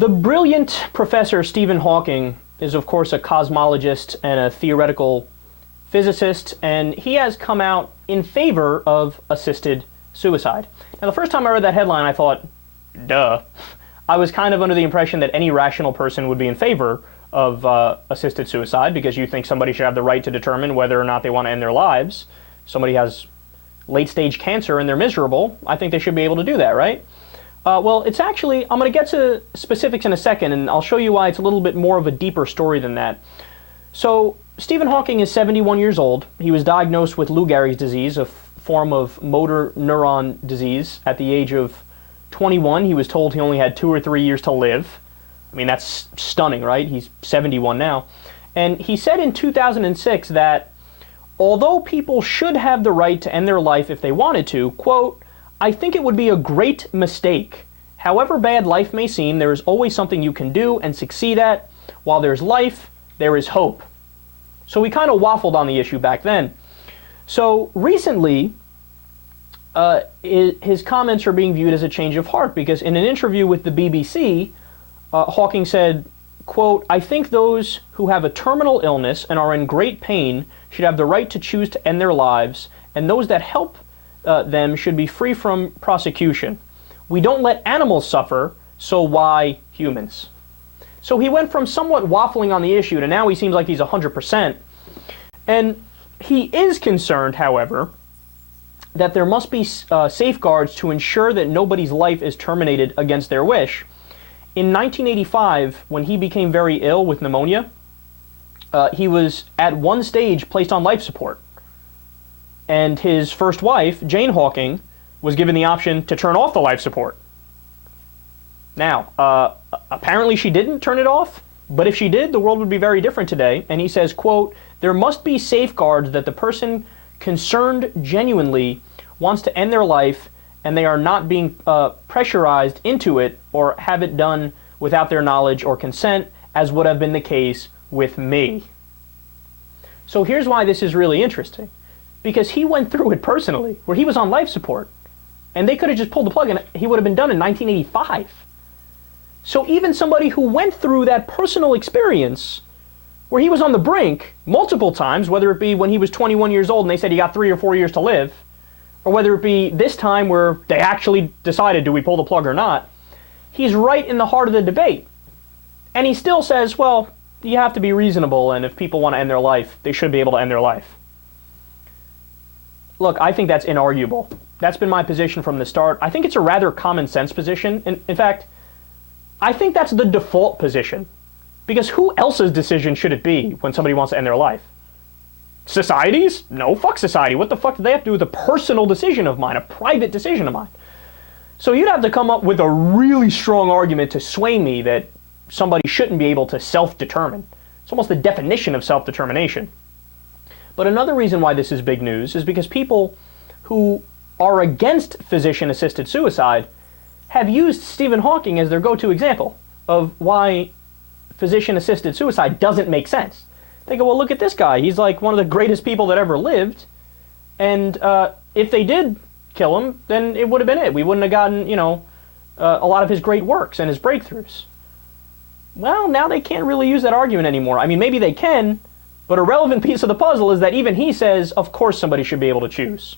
The brilliant Professor Stephen Hawking is, of course, a cosmologist and a theoretical physicist, and he has come out in favor of assisted suicide. Now, the first time I read that headline, I thought, duh. I was kind of under the impression that any rational person would be in favor of assisted suicide, because you think somebody should have the right to determine whether or not they want to end their lives. Somebody has late-stage cancer and they're miserable. I think they should be able to do that, right? Well, it's actually, I'm going to get to specifics in a second, and I'll show you why it's a little bit more of a deeper story than that. So, Stephen Hawking is 71 years old. He was diagnosed with Lou Gehrig's disease, a form of motor neuron disease, at the age of 21. He was told he only had 2 or 3 years to live. I mean, that's stunning, right? He's 71 now. And he said in 2006 that although people should have the right to end their life if they wanted to, quote, I think it would be a great mistake. However bad life may seem, there is always something you can do and succeed at. While there's life, there is hope. So we kind of waffled on the issue back then. So recently, his comments are being viewed as a change of heart, because in an interview with the BBC, Hawking said, quote, I think those who have a terminal illness and are in great pain should have the right to choose to end their lives, and those that help them should be free from prosecution. We don't let animals suffer, so why humans? So he went from somewhat waffling on the issue to now he seems like he's 100%. And he is concerned, however, that there must be safeguards to ensure that nobody's life is terminated against their wish. In 1985, when he became very ill with pneumonia, he was at one stage placed on life support. And his first wife, Jane Hawking, was given the option to turn off the life support. Now, apparently she didn't turn it off, but if she did, the world would be very different today. And he says, quote, there must be safeguards that the person concerned genuinely wants to end their life, and they are not being pressurized into it or have it done without their knowledge or consent, as would have been the case with me. So here's why this is really interesting. Because he went through it personally, where he was on life support, and they could have just pulled the plug and he would have been done in 1985. So even somebody who went through that personal experience, where he was on the brink multiple times, whether it be when he was 21 years old and they said he got 3 or 4 years to live, or whether it be this time where they actually decided, do we pull the plug or not, he's right in the heart of the debate. And he still says, well, you have to be reasonable, and if people want to end their life, they should be able to end their life. Look, I think that's inarguable. That's been my position from the start. I think it's a rather common sense position. In fact, I think that's the default position. Because who else's decision should it be when somebody wants to end their life? Society's? No, fuck society. What the fuck do they have to do with a personal decision of mine, a private decision of mine? So you'd have to come up with a really strong argument to sway me that somebody shouldn't be able to self-determine. It's almost the definition of self-determination. But another reason why this is big news is because people who are against physician-assisted suicide have used Stephen Hawking as their go-to example of why physician-assisted suicide doesn't make sense. They go, well, look at this guy. He's like one of the greatest people that ever lived. And if they did kill him, then it would have been it. We wouldn't have gotten, a lot of his great works and his breakthroughs. Well, now they can't really use that argument anymore. I mean, maybe they can, but a relevant piece of the puzzle is that even he says, of course somebody should be able to choose.